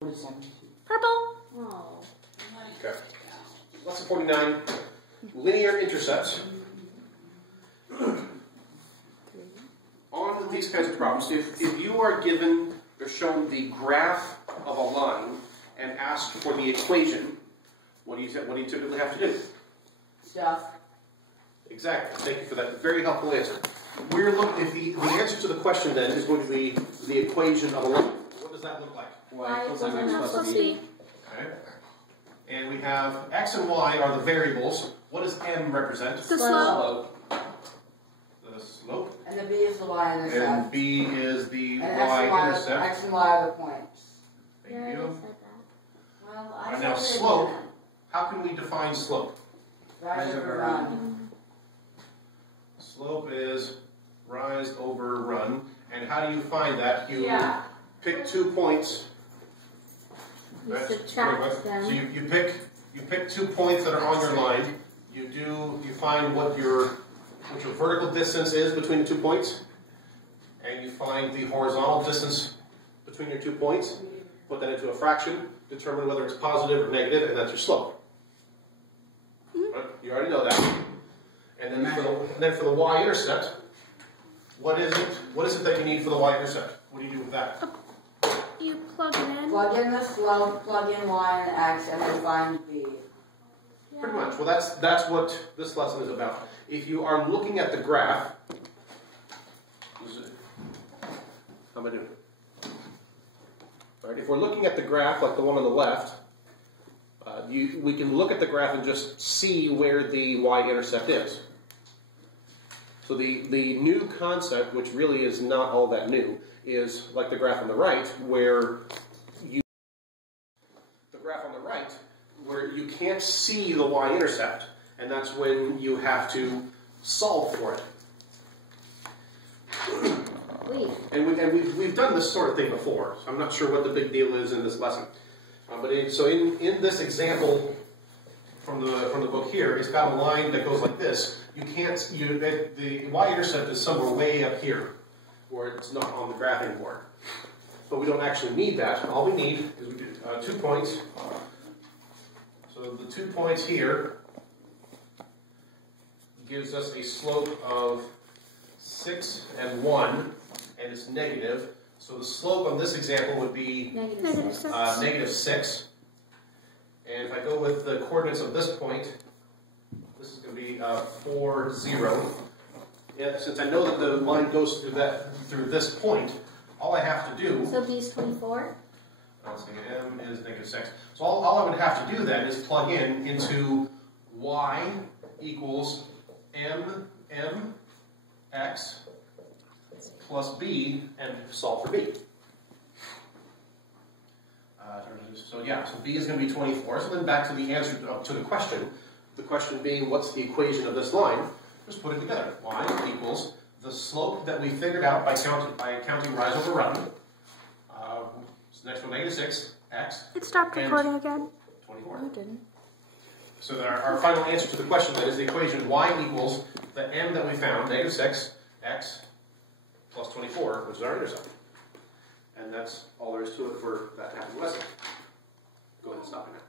Purple. Oh. Okay. Lesson 49, linear intercepts. On these kinds of problems, if you are given or shown the graph of a line and asked for the equation, what do you typically have to do? Stuff. Exactly. Thank you for that very helpful answer. We're looking. If the answer to the question then is going to be the equation of a line. What does that look like? Y equals mx plus b. Okay. And we have x and y are the variables. What does m represent? The slope. The slope. And the b is the y-intercept. And b is the And y-intercept. x and y are the points. Thank Yeah, you. I said that. Well, All right, now slope. How can we define slope? Rise over run. Slope is rise over run. And how do you find that? You pick 2 points. You Right? subtract them. So you pick 2 points that are on your line. You find what your vertical distance is between the 2 points, and you find the horizontal distance between your 2 points. Put that into a fraction, determine whether it's positive or negative, and that's your slope. Right? You already know that. And then for the y-intercept, what is it that you need for the y-intercept? What do you do with that? You plug it in. Plug in the slope, plug in y and x, and then find b. Yeah. Pretty much. Well, that's what this lesson is about. If you are looking at the graph, how am I doing? All right. If we're looking at the graph, like the one on the left, we can look at the graph and just see where the y-intercept is. So the new concept, which really is not all that new, is like the graph on the right, where you can't see the y-intercept, and that's when you have to solve for it. We've done this sort of thing before, so I'm not sure what the big deal is in this lesson. So in this example from the book here, it's got a line that goes like this. The y-intercept is somewhere way up here, where it's not on the graphing board. But we don't actually need that. All we need is 2 points. So the 2 points here gives us a slope of 6 and 1, and it's negative. So the slope on this example would be negative 6. And if I go with the coordinates of this point, this is going to be 4, 0. Yeah, since I know that the line goes through this point, all I have to do... So b is 24? Let's see, m is negative 6. So all I would have to do then is plug into y equals mx plus b and solve for b. So b is going to be 24. So then back to the answer to the question. The question being, what's the equation of this line? Just put it together. Y equals the slope that we figured out by counting rise over run. So next one, negative 6, x. It stopped recording again. 24. No, it didn't. So our final answer to the question then is the equation y equals the m that we found, negative 6, x, plus 24, which is our intercept. And that's all there is to it for that half of the lesson. Go ahead and stop it now.